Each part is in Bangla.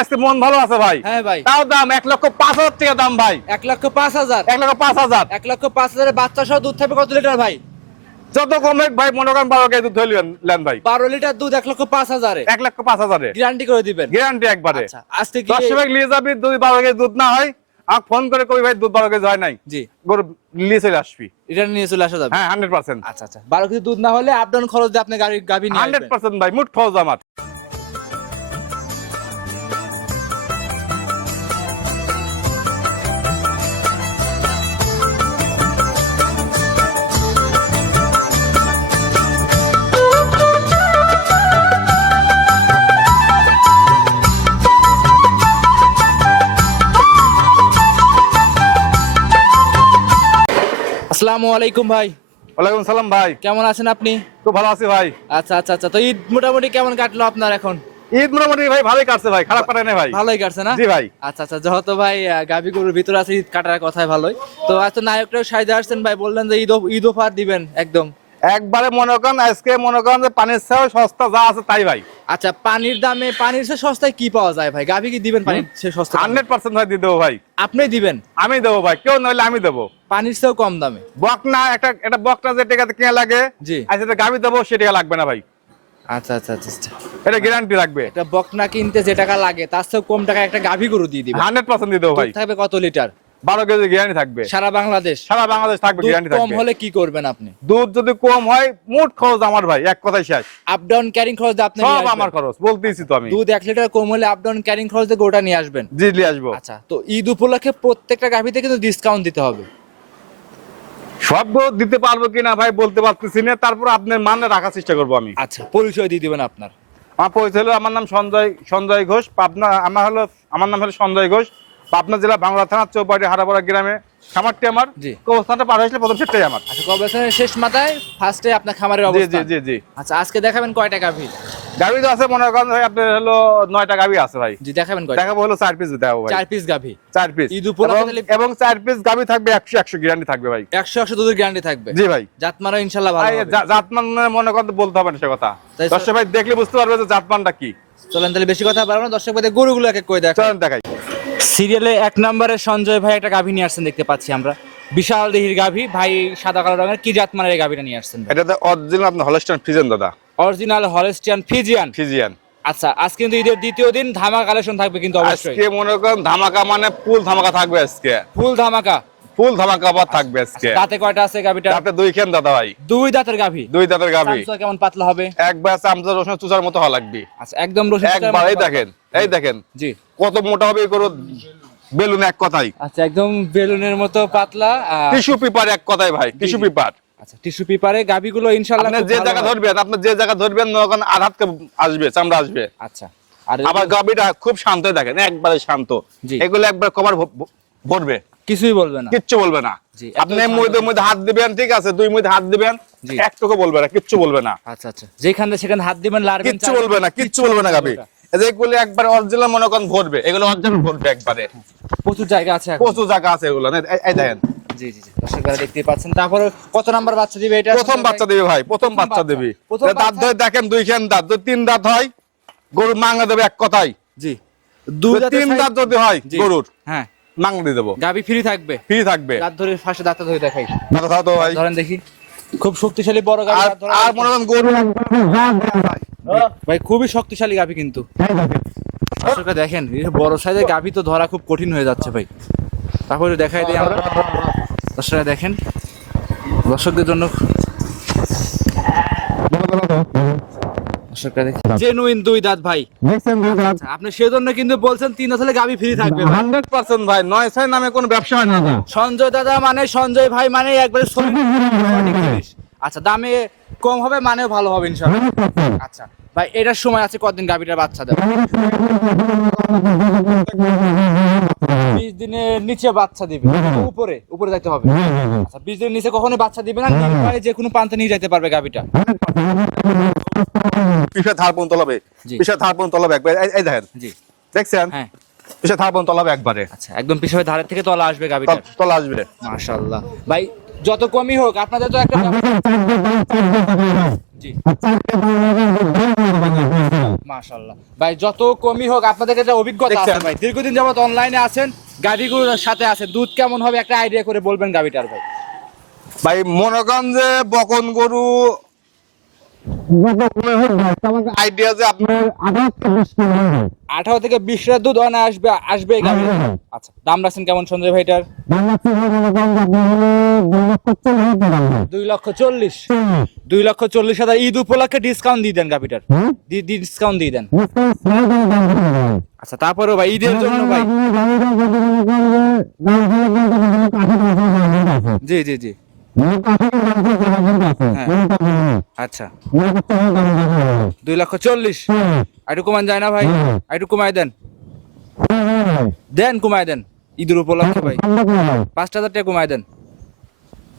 আজকে মন ভালো আছে ভাই। হ্যাঁ ভাই। তাও দাম এক লক্ষ পাঁচ হাজার টাকা দাম ভাই। এক লক্ষ পাঁচ হাজার? এক লক্ষ পাঁচ হাজার। এক লক্ষ পাঁচ হাজারের বাচ্চা সহ দুধ থাকবে কত লিটার ভাই? যত কমে ভাই মনে করেন বারো কেজি দুধ ধরলেন ভাই। বারো লিটার দুধ এক লক্ষ পাঁচ হাজারে। এক লক্ষ পাঁচ হাজারে। গ্যারান্টি করে দিবেন। গ্যারান্টি একবারে। আচ্ছা আজকে নিয়ে যাবি যদি বারো কেজি দুধ না হয় আর ফোন করে কবি ভাই দুধ বারো কেজি হয় নাই। জি। গরু নিয়ে চলে আসবি। এটা নিয়ে চলে আসা যাবে। হ্যাঁ হান্ড্রেড পার্সেন্ট আচ্ছা আচ্ছা। বারো কেজি দুধ না হলে আপ ডাউন খরচ দিয়ে আপনি গাড়ি নিয়ে হান্ড্রেড পার্সেন্ট ভাই মুঠ খরচ আমার। আসসালামু আলাইকুম ভাই। ওয়ালাইকুম সালাম ভাই। কেমন আছেন আপনি? খুব ভালো আছি ভাই। আচ্ছা আচ্ছা আচ্ছা। তো ঈদ মোটামুটি কেমন কাটলো আপনার এখন? ঈদ মোটামুটি ভাই ভালোই কাটছে ভাই খারাপ কাটে নাই ভাই। ভালোই কাটছে না? জি ভাই। আচ্ছা আচ্ছা যেহেতু ভাই গাভী গরুর ভিতরে আছে ঈদ কাটার কথাই ভালোই। তো আজ তো নায়করাও সাইজে আসছেন ভাই বললেন যে ঈদ ঈদ অফার দিবেন একদম। একবারে মনে করেন আজকে মনে করেন যে পানির চেয়েও সস্তা যা আছে তাই ভাই। আচ্ছা পানির দামে পানির সে সস্তায় কি পাওয়া যায় ভাই? গাভী কি দিবেন পানির সে সস্তা হান্ড্রেড পার্সেন্ট ভাই দিয়ে দেবো ভাই। আপনি দিবেন? আমি দেবো ভাই কেউ নইলে আমি দেবো। পানির চেয়েও কম দামে। বক না একটা একটা বকটা যে টাকাতে কেনা লাগে জি। আর যেটা গাবি দেবো সে টাকা লাগবে না ভাই। আচ্ছা আচ্ছা আচ্ছা আচ্ছা। এটা গ্যারান্টি লাগবে। একটা বকনা কিনতে যে টাকা লাগে তার চেয়েও কম টাকা একটা গাভী গরু দিয়ে হান্ড্রেড পার্সেন্ট দিয়ে দেবো ভাই। থাকবে কত লিটার? বারো কেজি গ্যারান্টি থাকবে। সারা বাংলাদেশ? সারা বাংলাদেশ থাকবে গ্যারান্টি কম হলে কি করবেন আপনি? দুধ যদি কম হয় মোট খরচ আমার ভাই এক কথাই শেষ। আপ ডাউন ক্যারিং খরচ আপনি সব আমার খরচ বলতেইছি তো আমি। দুধ এক লিটার কম হলে আপ ডাউন ক্যারিং খরচ দিয়ে গোটা নিয়ে আসবেন। জিতলি আসব। আচ্ছা তো ঈদ উপলক্ষে প্রত্যেকটা গাভীতে কিন্তু ডিসকাউন্ট দিতে হবে। সব দিতে পারব কিনা ভাই বলতে পারতেছি না। তারপর আপনার মানে রাখার চেষ্টা করব আমি। আচ্ছা পরিচয় দিয়ে দিবেন আপনার। আমার পরিচয় হলো আমার নাম সঞ্জয় সঞ্জয় ঘোষ। পাবনা আমার হলো আমার নাম হলো সঞ্জয় ঘোষ। পাবনা জেলা বাংলা থানা চৌপাটি হারাপাড়া গ্রামে। খামারটি আমার। অবস্থানটা পার হয়েছিল প্রথম সেটাই আমার। আচ্ছা শেষ মাথায় ফার্স্টে আপনার খামারের জি অবস্থা জি জি জি। আচ্ছা আজকে দেখাবেন কয়টা গাভী? গাভি তো আছে মনে করেন ভাই আপনার হলো নয়টা গাভি আছে ভাই। জি দেখাবেন কয়টা? দেখাবো হলো চার পিস দেখাবো ভাই। চার পিস গাভী। চার পিস ঈদ উপলক্ষে এবং চার পিস গাভি থাকবে একশো একশো গ্যারান্টি থাকবে ভাই। একশো একশো দুধের গ্যারান্টি থাকবে। জি ভাই। জাতমারা ইনশাল্লাহ ভালো হবে। জাতমান মনে করেন বলতে হবে না সে কথা। দর্শক ভাই দেখলে বুঝতে পারবে যে জাতমানটা কি। চলেন তাহলে বেশি কথা পারব না দর্শক ভাই গরুগুলো এক এক করে দেখ চলেন দেখাই। সিরিয়ালে এক নম্বরে সঞ্জয় ভাই একটা গাভী নিয়ে আসছেন দেখতে পাচ্ছি আমরা। বিশাল দেহির গাভী ভাই সাদা কালো রঙের কি জাত মানের গাভীটা নিয়ে আসছেন এটা তো অরিজিনাল আপনার হলস্টিয়ান ফিজিয়ান দাদা। অরিজিনাল হলস্টিয়ান ফিজিয়ান ফিজিয়ান আচ্ছা আজ কিন্তু ঈদের দ্বিতীয় দিন ধামাকা কালেকশন থাকবে কিন্তু অবশ্যই। আজকে মনে করেন ধামাকা মানে ফুল ধামাকা থাকবে আজকে। ফুল ধামাকা। ফুল ধামাকা আবার থাকবে আজকে। দাঁতে কয়টা আছে গাভীটা? তাতে দুই খেন দাদা ভাই? দুই দাঁতের গাভী। দুই দাঁতের গাবি চামচা কেমন পাতলা হবে? একবার চামচা রসুন চুচার মতো হওয়া লাগবে। আচ্ছা একদম রসুন একবার এই দেখেন এই দেখেন। জি। কত মোটা হবে করো বেলুন এক কথাই আচ্ছা একদম বেলুনের মতো পাতলা টিস্যু পেপার এক কথাই ভাই টিস্যু পেপার। আচ্ছা টিস্যু পেপারে গাভীগুলো ইনশাআল্লাহ আপনি যে জায়গা ধরবেন আপনি যে জায়গা ধরবেন ওখানে আধাতকে আসবে চামড়া আসবে। আচ্ছা আর আবার গাবিটা খুব শান্ত দেখেন একবারে শান্ত। জি। এগুলো একবার কভার ভরবে। কিছুই বলবে না। কিচ্ছু বলবে না। আপনি মধ্যে মধ্যে হাত দিবেন ঠিক আছে? দুই মধ্যে হাত দিবেন। একটুকু বলবে না কিচ্ছু বলবে না। আচ্ছা আচ্ছা। যেখানে সেখানে হাত দিবেন লারবেন কিচ্ছু বলবে না কিচ্ছু বলবে না গাবি। এগুলো একবার অরিজিনাল মনে করেন ভরবে এগুলো অরিজিনাল ভরবে একবারে। প্রচুর জায়গা আছে প্রচুর জায়গা আছে এগুলো এই- দেখেন। জি জি জি। দেখতে পাচ্ছেন। তারপরে কত নাম্বার বাচ্চা দিবে এটা? প্রথম বাচ্চা দিবে ভাই প্রথম বাচ্চা বাচ্চা। দাঁত ধরে দেখেন দুই খান দাঁত। যদি তিন দাঁত হয় গরুর মাংনা দেবে এক কথাই জি। দুই তিন দাঁত যদি হয় গরুর। হ্যাঁ। মাংনা দিয়ে দেবো। গাবি ফ্রি থাকবে। ফ্রি থাকবে। দাঁত ধরে ফাঁসে দাঁতটা ধরে দেখাই। দাঁত খাও ভাই। ধরেন দেখি। খুব শক্তিশালী বড় গাবি আর দাঁত। মনে করেন গরু ভাই খুবই শক্তিশালী গাবি কিন্তু। দর্শকরা দেখেন এই বড় সাইজের গাবি তো ধরা খুব কঠিন হয়ে যাচ্ছে ভাই। তারপরে দেখাই দিই আমরা। দর্শকরা দেখেন। দর্শকদের জন্য দর্শকরা জেনুইন দুই দাঁত ভাই। আচ্ছা, আপনি সেজন্য কিন্তু বলছেন তিন আসলে গাবি ফ্রি থাকবে ভাই। হান্ড্রেড পার্সেন্ট ভাই নয় ছয় নামে কোনো ব্যবসা হয় না সঞ্জয় দাদা মানে সঞ্জয় ভাই মানে একবারে আচ্ছা দামে কম হবে মানেও ভালো হবে ইনশাআল্লাহ। আচ্ছা ভাই এটার সময় আছে কতদিন গাবিটার বাচ্চা দেবে বিশ দিনের নিচে বাচ্চা দিবে উপরে উপরে যাইতে হবে। আচ্ছা বিশ দিনের নিচে কখনো বাচ্চা দিবে না যে কোনো প্রান্তে নিয়ে যেতে পারবে গাবিটা পিঠে ধার পর্যন্ত তলাবে। জি। পিঠে ধার পর্যন্ত তলাবে একবার। এই- দেখেন। জি। দেখছেন? হ্যাঁ। পিঠে ধার পর্যন্ত তলাবে একবারে। আচ্ছা একদম পিছনে ধারের থেকে তলা আসবে গাবিটা তলা আসবে। মাশাআল্লাহ। ভাই যত কমই হোক আপনাদের তো একটা জি। ভাই যত কমই হোক আপনাদের কাছে অভিজ্ঞতা আছে ভাই। দীর্ঘদিন যাবত অনলাইনে আছেন গাভিগুলোর সাথে আছে দুধ কেমন হবে একটা আইডিয়া করে বলবেন গাভিটার ভাই। ভাই মনে করেন যে বকন গরু আইডিয়া যে আপনার আঠারো থেকে বিশ লিটার দুধ অনে আসবে আসবে আচ্ছা দাম রাখছেন কেমন সঞ্জয় ভাইটার দুই লক্ষ চল্লিশ দুই লক্ষ চল্লিশ হাজার ঈদ উপলক্ষে ডিসকাউন্ট দিয়ে দেন গাভিটার ডিসকাউন্ট দিয়ে দেন আচ্ছা তারপরেও ভাই ঈদের জন্য ভাই জি জি জি আচ্ছা। দুই লক্ষ চল্লিশ। একটু কমান যায় না ভাই? কমায় দেন। দেন কমায় দেন। ঈদের উপলক্ষে ভাই। পাঁচ হাজার টাকা কমায় দেন।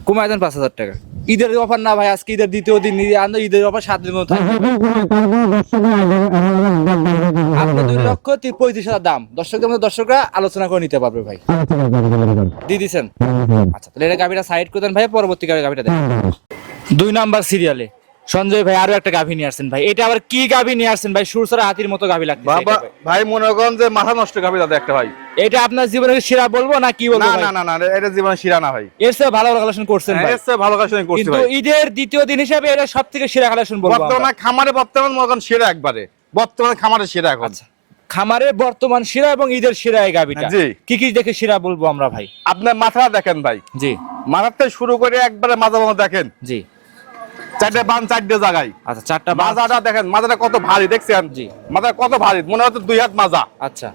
কমায় দেন পাঁচ হাজার টাকা। ঈদের অফার না ভাই আজকে ঈদের দ্বিতীয় দিন আনন্দ ঈদের অফার সাত দিন মতো আপনার দুই লক্ষ পঁয়ত্রিশ হাজার দাম। দর্শকদের মধ্যে দর্শকরা আলোচনা করে নিতে পারবে ভাই। দিয়ে দিচ্ছেন আচ্ছা তাহলে এটা গাভিটা সাইড করে দেন ভাই পরবর্তী গাভিটা দেন দুই নাম্বার সিরিয়ালে সঞ্জয় ভাই আরও একটা গাভি নিয়ে আসছেন ভাই। এটা আবার কি গাভি নিয়ে আসছেন ভাই? সুরসরা হাতির মতো গাভি লাগছে বাবা ভাই। মনে করেন যে মাথা নষ্ট খাবি দাদা একটা ভাই। এটা আপনার জীবনের সেরা বলব না কি বলব না না না না এটা জীবন শিরা না ভাই। এর চেয়ে ভালো কালেকশন করছেন ভাই। এর চেয়ে ভালো কাজ আমি করছি কিন্তু ঈদের দ্বিতীয় দিন হিসাবে এটা সব থেকে সেরা কালেকশন বলব বর্তমানে খামারে বর্তমান মনে করেন সেরা একবারে। বর্তমানে খামারে সেরা এখন। আচ্ছা খামারে বর্তমান সেরা এবং ঈদের সেরা এই গাভিটা। জি। কি কি দেখে সেরা বলব আমরা ভাই? আপনার মাথা দেখেন ভাই। জি। থেকে শুরু করে একবারে মাজা দেখেন। জি। চারটে বান চারটে জায়গায় আচ্ছা চারটা মাজাটা দেখেন মাজাটা কত ভারী দেখছেন? জি। মাজা কত ভারী মনে হচ্ছে দুই হাত মাজা। আচ্ছা।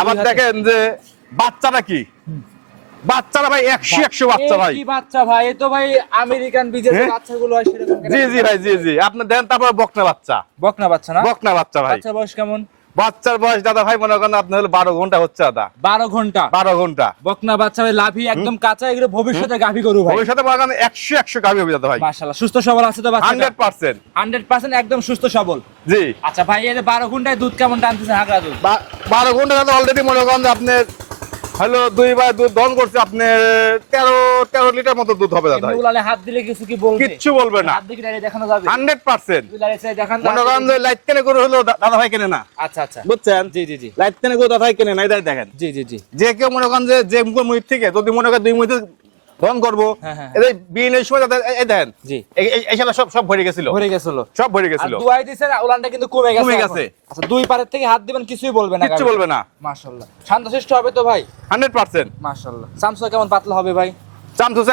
আবার দেখেন যে বাচ্চাটা কি? বাচ্চারা ভাই একশো একশো বাচ্চা ভাই। বাচ্চা ভাই? এ তো ভাই আমেরিকান বিজেপি হ্যাঁ? বাচ্চাগুলো হয় সেরকম জি জি ভাই জি জি। আপনি দেন তারপর বকনা বাচ্চা। বকনা বাচ্চা না? বকনা বাচ্চা ভাই। বাচ্চা বয়স কেমন? বাচ্চার বয়স দাদা ভাই মনে করেন আপনার হলো বারো ঘণ্টা হচ্ছে দাদা। বারো ঘণ্টা? বারো ঘণ্টা। বকনা বাচ্চা ভাই লাভি একদম কাঁচা এগুলো ভবিষ্যতে গাভি করু ভাই। ভবিষ্যতে মনে করেন একশো একশো গাভি হবে দাদা ভাই। মাসাল্লাহ সুস্থ সবল আছে তো হান্ড্রেড পার্সেন্ট। হান্ড্রেড পার্সেন্ট একদম সুস্থ সবল। জি। আচ্ছা ভাই এই বারো ঘন্টায় দুধ কেমন টানতেছে হাগড়া দুধ? বারো ঘণ্টা দাদা অলরেডি মনে করেন আপনার হলো দুই বার দুধ দন করছে। আপনার তেরো তেরো লিটার মতো দুধ হবে দাদা হাত দিলে কিছু কি বলবে? কিচ্ছু বলবে না। হাত দিকে দেখানো যাবে? Hundred percent. দেখান মনে করেন যে লাইট কেনে করে হলো দাদা ভাই কেনে না। আচ্ছা আচ্ছা। বুঝছেন? জি জি জি। লাইট কেনে করে দাদা ভাই কেনে না এই দেখেন। জি জি জি। যে কেউ মনে করেন যে যে মুখ থেকে যদি মনে করেন দুই মুহূর্তে ধন করব। হ্যাঁ, হ্যাঁ। এই বিয়ের সময় দাদা এই- দেখেন এই- সব সব ভরে গেছিল। ভরে গেছিল। সব ভরে গেছিল। দুয়াই দিছে কিন্তু কমে গেছে কমে গেছে। আচ্ছা দুই পারের থেকে হাত দিবেন কিছুই বলবে না কিচ্ছু বলবে না। মাশাআল্লাহ। শান্তশিষ্ট হবে তো ভাই? মাশাআল্লাহ। কেমন পাতলা হবে ভাই?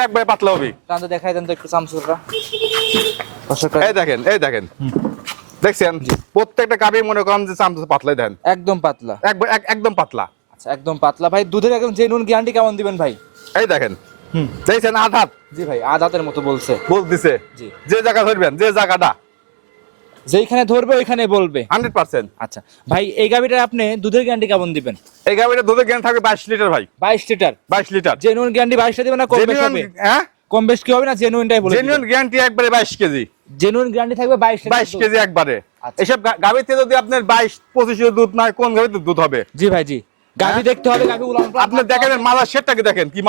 একবারে পাতলা হবে দেখাই দেন তো একটু এই দেখেন এই দেখেন। দেখছেন? প্রত্যেকটা কাবি মনে করেন যে চামচুসে পাতলাই দেন। একদম পাতলা। একদম পাতলা। আচ্ছা একদম পাতলা। ভাই দুধের একদম জেনুইন গ্যারান্টি কেমন দিবেন ভাই? এই দেখেন। দেখছেন আধাত জি ভাই আদাতের মতো বলছে। বলতেছে। যে জায়গা ধরবেন যে জায়গাটা। যেইখানে ধরবে ওইখানে বলবে। Hundred percent. আচ্ছা ভাই এই গাবিটা আপনি দুধের গ্যারান্টি কেমন দিবেন? এই গাবিটা দুধের জ্ঞান থাকবে বাইশ লিটার ভাই। বাইশ লিটার? বাইশ লিটার। জেনুইন গ্যারান্টি বাইশটা দিবেন না কম বেশ হবে? হ্যাঁ? কম বেশ কি হবে না জেনুইনটাই বলে জেনুইন গ্যারান্টি একবারে বাইশ কেজি। জেনুইন গ্যারান্টি থাকবে বাইশ বাইশ কেজি একবারে। আচ্ছা। এসব গা- যদি আপনার বাইশ পঁচিশ দুধ নয় কোন গাভীতে দুধ হবে? জি ভাই জি। গাভি দেখতে হবে গাভি উলান পালান। আপনি দেখেন দেখেন? কি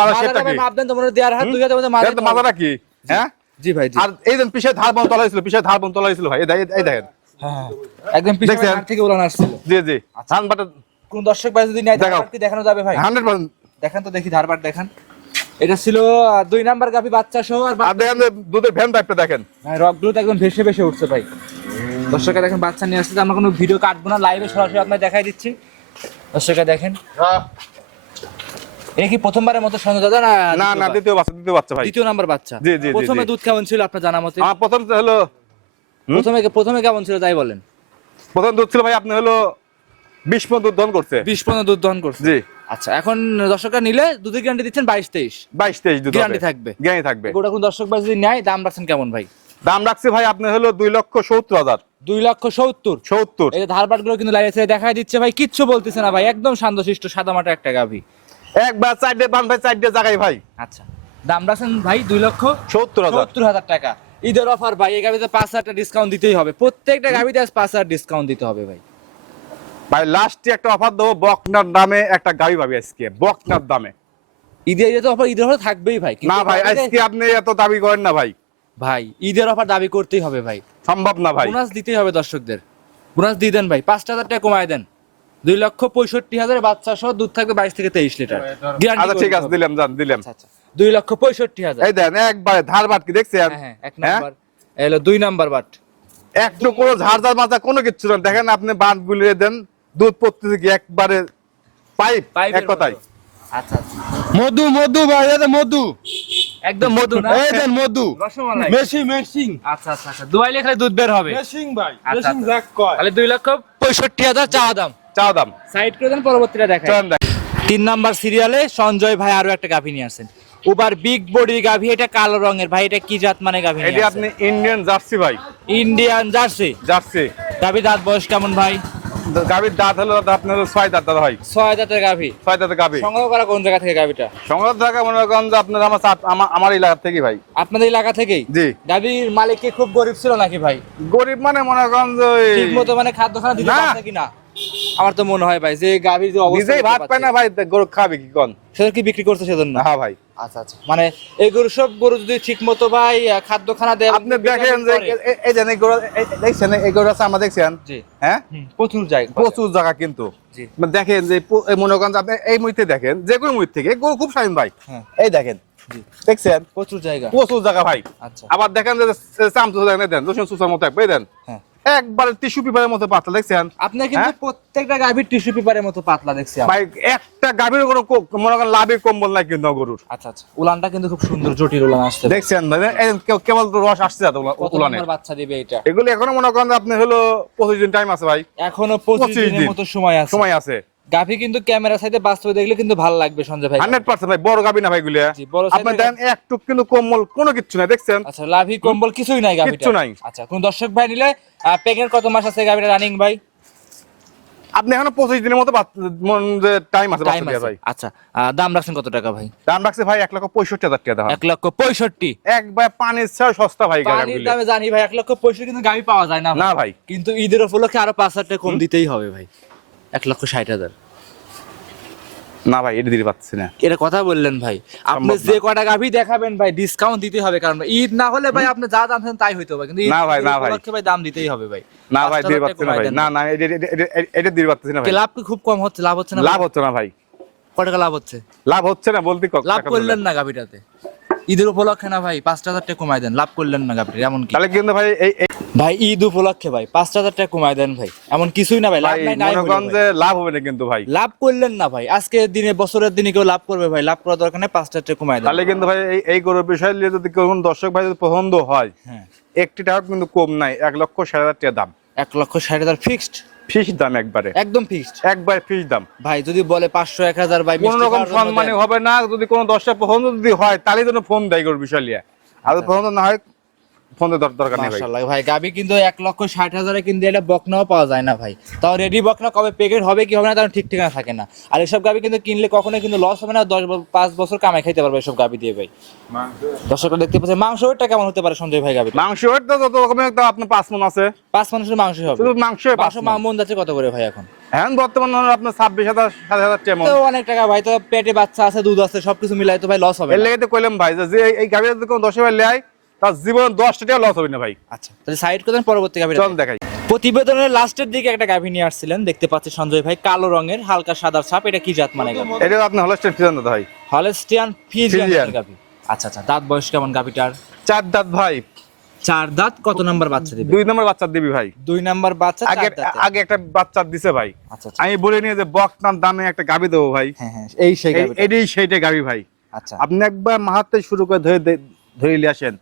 মাপদেন তো মনে হয় দেড় হাত দুই হাতের মধ্যে কি? হ্যাঁ? জি ভাই জি। আর এই দেন পিছিয়ে ধার বন তলা ছিল পিছিয়ে ধার বন তলা ছিল ভাই এই দেখেন এই দেখেন। হ্যাঁ হ্যাঁ। একদম? হাত থেকে উলান আসছিল। জি জি। আচ্ছা। ধান বাটা কোন দর্শক ভাই যদি দেখানো যাবে ভাই? Hundred percent. দেখান তো দেখি ধারবার দেখান। এটা ছিল দুই নাম্বার গাভি বাচ্চা সহ আর দেখেন দুধের ভ্যান টাইপটা দেখেন। ভাই রকগুলো তো একদম ভেসে ভেসে উঠছে ভাই। দর্শকরা দেখেন বাচ্চা নিয়ে আসছে আমরা কোনো ভিডিও কাটবো না লাইভে সরাসরি আপনার দেখাই দিচ্ছি। দর্শকরা দেখেন। এটা কি প্রথমবারের মতো দাদা না না না দ্বিতীয় বাচ্চা দ্বিতীয় বাচ্চা ভাই। দ্বিতীয় নাম্বার বাচ্চা। জি, জি, প্রথমে দুধ কেমন ছিল আপনার জানা মতে? আমার প্রথম তো হলো প্রথমে প্রথমে কেমন ছিল তাই বলেন। প্রথম দুধ ছিল ভাই আপনি হলো বিশ পর্যন্ত দুধ দহন করছে। বিশ পনেরো দুধ দহন করছে। জি। আচ্ছা এখন দর্শকরা নিলে দুধের গ্যারান্টি দিচ্ছেন বাইশ তেইশ। বাইশ তেইশ দুধ গ্যারান্টি থাকবে। গ্যারান্টি থাকবে। গোটা কোন দর্শক ভাই যদি নেয় দাম রাখছেন কেমন ভাই? দাম রাখছি ভাই আপনি হলো দুই লক্ষ সত্তর হাজার। দুই লক্ষ সত্তর। সত্তর। এই ধারবাটগুলো কিন্তু লাইনে দেখাই দিচ্ছে ভাই কিচ্ছু বলতেছে না ভাই একদম শান্তশিষ্ট সাদা মাটা একটা গাভি। একবার চারটে বান ভাই চারটে জায়গায় ভাই। আচ্ছা দাম রাখছেন ভাই দুই লক্ষ সত্তর হাজার। সত্তর হাজার টাকা। ঈদের অফার ভাই এই গাভিতে পাঁচ হাজার ডিসকাউন্ট দিতেই হবে। প্রত্যেকটা গাভিতে আজ পাঁচ হাজার ডিসকাউন্ট দিতে হবে ভাই। ভাই লাস্টে একটা অফার দেবো বকনার দামে একটা গাড়ি ভাবি আজকে বকনার দামে। ঈদের ঈদে তো অফার ঈদের অফার থাকবেই ভাই না ভাই আজকে আপনি এত দাবি করেন না ভাই। ভাই ঈদের অফার দাবি করতেই হবে ভাই। সম্ভব না ভাই। বোনাস দিতেই হবে দর্শকদের। বোনাস দিয়ে দেন ভাই পাঁচটা হাজার টাকা কমায় দেন। দুই লক্ষ পঁয়ষট্টি হাজার বাচ্চা সহ দুধ থাকবে বাইশ থেকে তেইশ লিটার। আচ্ছা ঠিক আছে দিলাম জান দিলাম। আচ্ছা আচ্ছা। দুই লক্ষ পঁয়ষট্টি হাজার। এই দেন একবারে ধার বাট কি দেখছেন? হ্যাঁ হ্যাঁ এক হ্যাঁ? নাম্বার। এলো দুই নাম্বার বাট। একটু কোনো ঝাড় ঝাড় মাথা কোনো কিচ্ছু না। দেখেন আপনি বাঁধ গুলিয়ে দেন দুধ পড়তেছে কি একবারে পাইপ পাইপের এক কথায়। মতো। আচ্ছা আচ্ছা। মধু মধু ভাই এটা মধু। একদম মধু না? এই দেন মধু। রসমালাই। মেশিং মেশিং আচ্ছা আচ্ছা আচ্ছা। দুধ বের হবে। মেশিং ভাই আচ্ছা, মেশিং আচ্ছা। যাক কয়। তাহলে দুই লক্ষ পঁয়ষট্টি হাজার চাওয়া দাম। চাও দাম। সাইড করে দেন পরবর্তীটা দেখায় চলেন দেখ। তিন নাম্বার সিরিয়ালে সঞ্জয় ভাই আরও একটা গাভী নিয়ে আসেন। উবার বিগ বডির গাভী এটা কালো রঙের ভাই এটা কি জাত মানে গাভী এটি আপনি ইন্ডিয়ান জার্সি ভাই। Indian Jersey? জার্সি। গাভী দাঁত বয়স কেমন ভাই? গাভীর দাঁত হলো আপনার ছয় দাঁত দাদা হয় ছয় দাঁতের গাভী। ছয় দাঁতের গাভী। সংগ্রহ করা কোন জায়গা থেকে গাভীটা? সংগ্রহ থাকা মনে করেন যে আপনার আমার আমার- এলাকা থেকে ভাই। আপনাদের এলাকা থেকেই? জি। গাভীর মালিক কি খুব গরিব ছিল নাকি ভাই? গরিব মানে মনে করেন যে ঠিক মতো মানে খাদ্য খানা দিতে। পারছে কি না আমার তো মনে হয় ভাই যে গাভীর যে অবস্থা নিজেই ভাত পায় না ভাই গরু খাবে কি কোন? সেটা কি বিক্রি করছে সেজন্য? হ্যাঁ ভাই। আচ্ছা আচ্ছা। মানে এই গরু সব গরু যদি ঠিক মতো ভাই খাদ্য খানা দেয় আপনি দেখেন যে এই যে গরু দেখছেন এই গরু আছে আমরা দেখছেন? জি। হ্যাঁ? প্রচুর জায়গা প্রচুর জায়গা কিন্তু। জি। মানে দেখেন যে মনে করেন আপনি এই মুহূর্তে দেখেন যে কোনো মুহূর্ত থেকে গরু খুব স্বাধীন ভাই। হ্যাঁ। এই দেখেন দেখছেন? প্রচুর জায়গা। প্রচুর জায়গা ভাই। আচ্ছা। আবার দেখেন যে চামচু দেখেন দেন রসুন সুসার মতো একবার দেন। হ্যাঁ। একবারে টিস্যু পেপারের মতো পাতলা দেখছেন? আপনি কিন্তু হ্যাঁ? প্রত্যেকটা গাভীর টিস্যু পেপারের মতো পাতলা দেখছেন ভাই একটা গাভীর কোনো মনে করেন লাভে কম্বল নাই কিন্তু গরুর আচ্ছা আচ্ছা। উলানটা কিন্তু খুব সুন্দর জটিল উলান আসছে। দেখছেন ভাই কেবল তো রস আসছে যাতে উলা- উলানে বাচ্চা দিবে এটা? এগুলো এখনও মনে করেন আপনি হলো পঁচিশ দিন টাইম আছে ভাই। এখনও পঁচিশ 25 দিনের দিন। মতো সময় আছে। সময় আছে। গাভী কিন্তু ক্যামেরা সাইডে বাস্তবে দেখলে কিন্তু ভালো লাগবে সঞ্জয় ভাই। হান্ড্রেড পার্সেন্ট ভাই বড় গাভী না ভাই গুলিয়া আপনি দেন একটু কিন্তু কম্বল কোনো কিচ্ছু নাই দেখছেন? আচ্ছা লাভি কম্বল কিছুই নাই গাভীটা কিচ্ছু নাই। আচ্ছা কোন দর্শক ভাই নিলে পেগের কত মাস আছে গাভীটা রানিং ভাই? আপনি এখনও পঁচিশ দিনের মতো মন যে টাইম আছে ভাই। আচ্ছা দাম রাখছেন কত টাকা ভাই? দাম রাখছে ভাই এক লক্ষ পঁয়ষট্টি হাজার টাকা দাম এক লক্ষ পঁয়ষট্টি। একবার পানির ছাড় সস্তা ভাই পানির। দামে জানি ভাই এক লক্ষ পঁয়ষট্টি কিন্তু গাভী পাওয়া যায় না না ভাই। কিন্তু ঈদের উপলক্ষে আরও পাঁচ হাজার টাকা কম দিতেই হবে ভাই। এক লক্ষ ষাট হাজার। না ভাই এটা দিতে পারছি না। এটা কথা বললেন ভাই। আপনি যে কটা গাভী দেখাবেন ভাই ডিসকাউন্ট দিতে হবে কারণ ঈদ না হলে ভাই আপনি যা দাম তাই হইতে হবে। কিন্তু না ভাই, না ভাই। ভাই দাম দিতেই হবে ভাই। না ভাই দিতে পারছি না ভাই। না না এটা- দিতে পারছি না ভাই। লাভ কি খুব কম হচ্ছে? লাভ হচ্ছে না লাভ হচ্ছে না ভাই। কত টাকা লাভ হচ্ছে? লাভ হচ্ছে না বলতে লাভ করলেন না গাভীটাতে। ঈদের উপলক্ষে না ভাই পাঁচ হাজার টাকা কমাই দেন লাভ করলেন না গাভীটা এমন কি? তাহলে কিন্তু ভাই এই ভাই ঈদ উপলক্ষে ভাই পাঁচ হাজার টাকা কমাই দেন ভাই এমন কিছুই না ভাই লাভ নাই নাই। যে লাভ হবে না কিন্তু ভাই। লাভ করলেন না ভাই আজকের দিনে বছরের দিনে কেউ লাভ করবে ভাই লাভ করার দরকার নেই পাঁচ হাজার টাকা কমাই দেন। তাহলে কিন্তু ভাই এই এই গরুর বিষয় নিয়ে যদি কোন দর্শক ভাই যদি পছন্দ হয় হ্যাঁ। একটি টাকা কিন্তু কম নাই এক লক্ষ ষাট হাজার টাকা দাম। এক লক্ষ ষাট হাজার ফিক্সড ফিস দাম একবারে। একদম ফিক্সড একবার ফিস দাম। ভাই যদি বলে পাঁচশো এক হাজার ভাই কোন রকম সম্মানে হবে না যদি কোনো দর্শক পছন্দ যদি হয় তাহলে যেন ফোন দেয় গরুর বিষয় নিয়ে। আর ফোন পছন্দ না হয় ফোন দরকার নেই ভাই। মাশাআল্লাহ। ভাই গাবি কিন্তু এক লক্ষ ষাট হাজারে কিন্তু এটা বকনাও পাওয়া যায় না ভাই। তাও রেডি বকনা কবে পেকেট হবে কি হবে না তার ঠিক ঠিকানা থাকে না। আর এসব গাবি কিন্তু কিনলে কখনো কিন্তু লস হবে না দশ ব- পাঁচ বছর কামাই খাইতে পারবে এসব গাবি দিয়ে ভাই। দর্শকরা দেখতে পাচ্ছে মাংস ওটা কেমন হতে পারে সঞ্জয় ভাই গাবি মাংস ওয়েট তো যত রকমের তো আপনার পাঁচ মন আছে। পাঁচ মানুষের মাংস হবে। শুধু মাংস পাঁচ মাংস। মন। যাচ্ছে কত করে ভাই এখন? এখন বর্তমান আপনার ছাব্বিশ হাজার সাত হাজার টাকা তো অনেক টাকা ভাই তো পেটে বাচ্চা আছে দুধ আছে সবকিছু মিলাই তো ভাই লস হবে এর। লেগে তো কইলাম ভাই যে এই গাড়ি যদি কোনো দশ হাজার লেয় তার জীবন দশটা টাকা লস হবে না ভাই। আচ্ছা তাহলে সাইড করে পরবর্তী গাভি চল দেখাই। প্রতিবেদনের লাস্টের দিকে একটা গাভী নিয়ে আসছিলেন দেখতে পাচ্ছি সঞ্জয় ভাই কালো রঙের হালকা সাদা ছাপ এটা কি জাত মানে এটা আপনার হলস্টেন ফিজান দাদা ভাই। Holstein Friesian. গাভী। আচ্ছা আচ্ছা দাঁত বয়স কেমন গাভীটার? চার দাঁত ভাই। চার দাঁত কত নাম্বার বাচ্চা দিবে? দুই নম্বর বাচ্চা দিবি ভাই। দুই নাম্বার বাচ্চা আগে আগে একটা বাচ্চা দিছে ভাই। আচ্ছা আচ্ছা। আমি বলে নিয়ে যে বক্সনার দামে একটা গাবি দেবো ভাই। হ্যাঁ হ্যাঁ এই সেই এটাই সেইটা গাবি ভাই। আচ্ছা। আপনি একবার মাহাতে শুরু করে ধরে ধরে নিয়ে আসেন।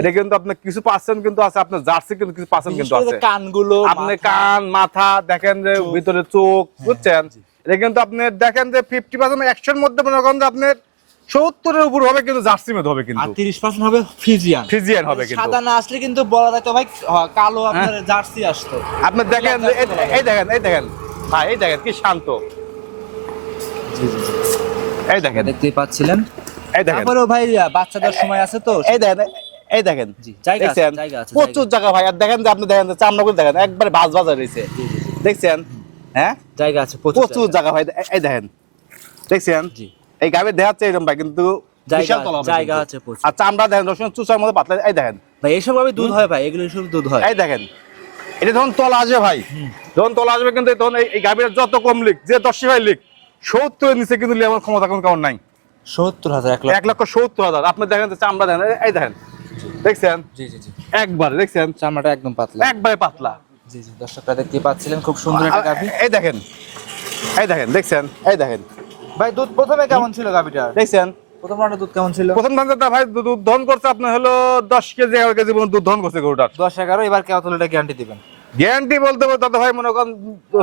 এটা কিন্তু আপনার কিছু পার্সেন্ট কিন্তু আছে আপনার জার্সি কিন্তু কিছু পার্সেন্ট কিন্তু আছে। কানগুলো আপনি কান মাথা দেখেন যে ভিতরে চোখ বুঝছেন? এটা কিন্তু আপনি দেখেন যে ফিফটি পার্সেন্ট একশোর মধ্যে মনে করেন যে আপনার সত্তরের উপর হবে কিন্তু জার্সি মধ্যে হবে কিন্তু। তিরিশ পার্সেন্ট হবে ফিজিয়ান। ফিজিয়ান হবে কিন্তু। সাদা না আসলে কিন্তু বলা যায় ভাই কালো আপনার জার্সি আসতো। আপনি দেখেন এই- দেখেন এই দেখেন। ভাই এই দেখেন কি শান্ত। এই দেখেন। দেখতেই পাচ্ছিলেন। তারপরেও ভাই সময় আছে তো এই দেখেন এই দেখেন। দেখছেন? প্রচুর জায়গা। ভাই আর দেখেন যে আপনি দেখেন যে চামড়াগুলো দেখেন একবারে রয়েছে। দেখছেন? হ্যাঁ? জায়গা আছে প্রচুর জায়গা। ভাই এই- দেখেন। দেখছেন? এই গাবে দেখাচ্ছে এরকম ভাই কিন্তু জায়গা বিশাল তলা হবে জায়গা কিন্তু। আছে আর চামড়া দেখেন রসুন চুচার মধ্যে পাতলা এই দেখেন। ভাই এসব ভাবে দুধ হয় ভাই এগুলো সব দুধ হয়। এই দেখেন। এটা যখন তলা আসবে ভাই যখন তলা আসবে কিন্তু তখন এই- যত কম লিখ যে দশ ভাই লিখ সত্তর নিচে কিন্তু আমার ক্ষমতা কোন কারণ নাই। সত্তর হাজার এক লক্ষ। এক লক্ষ সত্তর হাজার। আপনি দেখেন চামড়া দেখেন এই- দেখেন। দেখছেন? জি জি জি। একবার দেখছেন? চামড়াটা একদম পাতলা। একবারে পাতলা। জি জি দর্শকরা দেখতে পাচ্ছিলেন খুব সুন্দর একটা গাভী। এই দেখেন এই দেখেন দেখছেন? এই দেখেন। ভাই দুধ প্রথমে কেমন ছিল গাভীটা? দেখছেন? প্রথম রাউন্ডে দুধ কেমন ছিল? প্রথম ধানটা ভাই দুধ দহন করছে আপনার হলো দশ কেজি এগারো কেজি পর্যন্ত দুধ দহন করছে গরুটার। দশ এগারো এবার কেউ কেমন এটা গ্যারান্টি দিবেন। গ্যারান্টি বলতে দাদা ভাই মনে করেন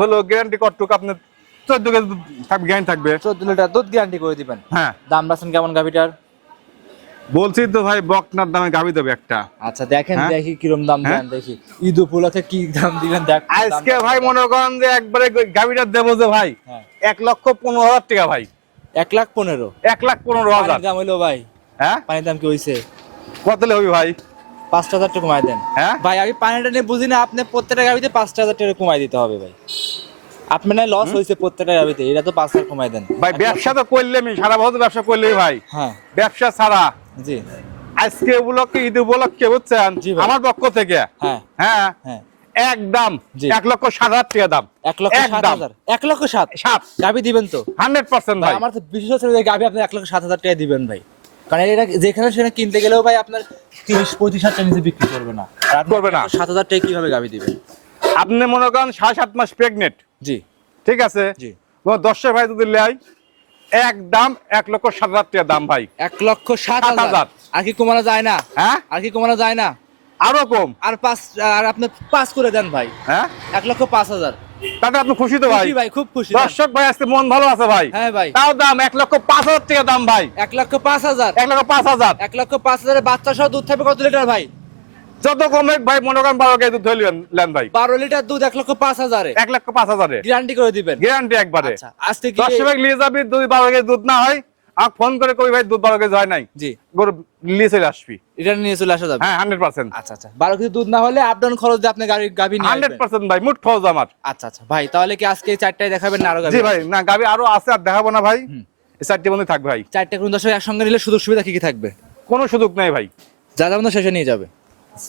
হলো গ্যারান্টি কটটুক আপনার চোদ্দ কেজি থাকবে গ্যারান্টি থাকবে। চোদ্দ লিটার দুধ গ্যারান্টি করে দিবেন। হ্যাঁ। দাম রাখছেন কেমন গাভীটার? বলছি তো ভাই বকনার দামে গাবি দেবে একটা। আচ্ছা দেখেন হ্যাঁ? দেখি কিরম দাম হ্যাঁ? দেন দেখি। ঈদ উপলক্ষে কি দাম দিবেন দেখ আজকে ভাই মনে করেন যে একবারে গাবিটা দেবো যে ভাই হ্যাঁ। এক লক্ষ পনেরো হাজার টাকা ভাই। এক লাখ পনেরো? এক লাখ পনেরো হাজার। দাম হইল ভাই। হ্যাঁ? পানির দাম কি হইছে? কতলে হবি ভাই? পাঁচটা হাজার টাকা কমাই দেন। হ্যাঁ? ভাই আমি পানিটা নিয়ে বুঝি না আপনি প্রত্যেকটা গাবিতে পাঁচটা হাজার টাকা কমাই দিতে হবে ভাই। আপনার লস হয়েছে প্রত্যেকটা গাবিতে এটা তো পাঁচ হাজার কমাই দেন। ভাই ব্যবসা তো করলে আমি সারা বছর ব্যবসা করলে ভাই। হ্যাঁ। ব্যবসা ছাড়া। জি। আজকে উপলক্ষে ঈদ উপলক্ষে বুঝছেন? আমার পক্ষ থেকে। হ্যাঁ। হ্যাঁ? হ্যাঁ। একদম এক লক্ষ সাত হাজার টাকা দাম। এক লক্ষ সাত। হাজার। এক লক্ষ সাত সাত গাবি দিবেন তো। হান্ড্রেড পার্সেন্ট ভাই আমার তো বিশেষ গাবি আপনি এক লক্ষ সাত হাজার টাকা দিবেন ভাই। কারণ এটা যেখানে সেখানে কিনতে গেলেও ভাই আপনার তিরিশ পঁয়ত্রিশ হাজার টাকা নিচে বিক্রি করবে না। করবে না। সাত হাজার টাকা কীভাবে গাবি দিবেন? আপনি মনে করেন সাড়ে সাত মাস প্রেগনেন্ট জি। ঠিক আছে? জি। দশের ভাই যদি লেয় এক দাম এক লক্ষ সাত হাজার টাকা দাম ভাই। এক লক্ষ সাত হাজার। আর কি কমানো যায় না? হ্যাঁ? আর কি কমানো যায় না? আরও কম। আর পাঁচ আর আপনি পাঁচ করে দেন ভাই। হ্যাঁ? এক লক্ষ পাঁচ হাজার। তাতে আপনি খুশি তো ভাই? ভাই খুব খুশি। দর্শক ভাই আজকে মন ভালো আছে ভাই? হ্যাঁ ভাই। তাও দাম এক লক্ষ পাঁচ হাজার টাকা দাম ভাই। এক লক্ষ পাঁচ হাজার। এক লক্ষ পাঁচ হাজার। এক লক্ষ পাঁচ হাজারের বাচ্চা সহ দুধ থাকবে কত লিটার ভাই? যত কমে ভাই মনে করেন বারো কেজি দুধ লেন ভাই। বারো লিটার দুধ এক লক্ষ পাঁচ হাজারে। এক লক্ষ পাঁচ হাজারে। গ্যারান্টি করে দিবেন। গ্যারান্টি একবারে। আচ্ছা আজ থেকে দশ নিয়ে যাবি দুই বারো কেজি দুধ না হয় আর ফোন করে কবি ভাই দুধ বারো কেজি হয় নাই। জি। গরু নিয়ে চলে আসবি। এটা নিয়ে চলে আসা যাবে? হ্যাঁ হান্ড্রেড পার্সেন্ট আচ্ছা আচ্ছা। বারো কেজি দুধ না হলে আপ ডাউন খরচ দিয়ে আপনি গাড়ি গাভি নিয়ে হান্ড্রেড। পার্সেন্ট ভাই মুঠ খরচ আমার। আচ্ছা আচ্ছা। ভাই তাহলে কি আজকে চারটায় দেখাবেন না আরও জি ভাই না গাবি আরও আছে আর দেখাবো না ভাই। এই বন্ধু থাকবে ভাই। চারটে কোন দর্শক একসঙ্গে নিলে সুযোগ সুবিধা কি কি থাকবে? কোনো সুযোগ নাই ভাই। যা যা শেষে নিয়ে যাবে।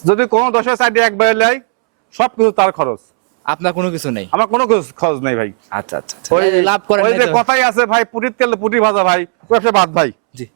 যদি কোনো দশের চারটি একবার লাই সব কিছু তার খরচ। আপনার কোনো কিছু নেই? আমার কোনো কিছু খরচ নেই ভাই। আচ্ছা আচ্ছা আচ্ছা। ওই লাভ করে ওই যে কথাই আছে ভাই পুটির তেল পুটি ভাজা ভাই ব্যবসা বাদ ভাই। জি।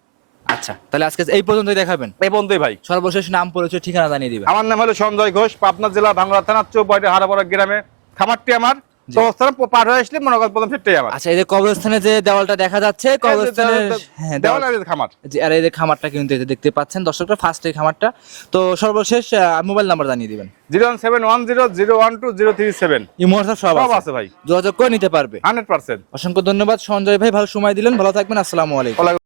আচ্ছা তাহলে আজকে এই পর্যন্তই দেখাবেন? এই বন্ধুই ভাই। সর্বশেষ নাম পরিচয় ঠিকানা জানিয়ে দিবেন। আমার নাম হলো সঞ্জয় ঘোষ পাবনা জেলা ভাঙ্গড়া থানা চৌবাড়ি হারাবড়া গ্রামে। খামারটি আমার তো অবস্থান পার হয়ে আসলে মনে করেন প্রথম সেটাই আমার আচ্ছা এই যে কবরস্থানে যে দেওয়ালটা দেখা যাচ্ছে কবরস্থানের হ্যাঁ দেওয়াল দেওয়াল আর খামার। জি, আর এই যে খামারটা কিন্তু দেখতে পাচ্ছেন। দর্শকরা ফার্স্ট এই খামারটা। তো সর্বশেষ মোবাইল নাম্বার জানিয়ে দিবেন। Zero one seven one zero zero one two zero three seven. সব আছে। আছে ভাই। যোগাযোগ করে নিতে পারবে। Hundred percent. অসংখ্য ধন্যবাদ। সঞ্জয় ভাই ভালো সময় দিলেন। ভালো থাকবেন। আসসালামু আলাইকুম।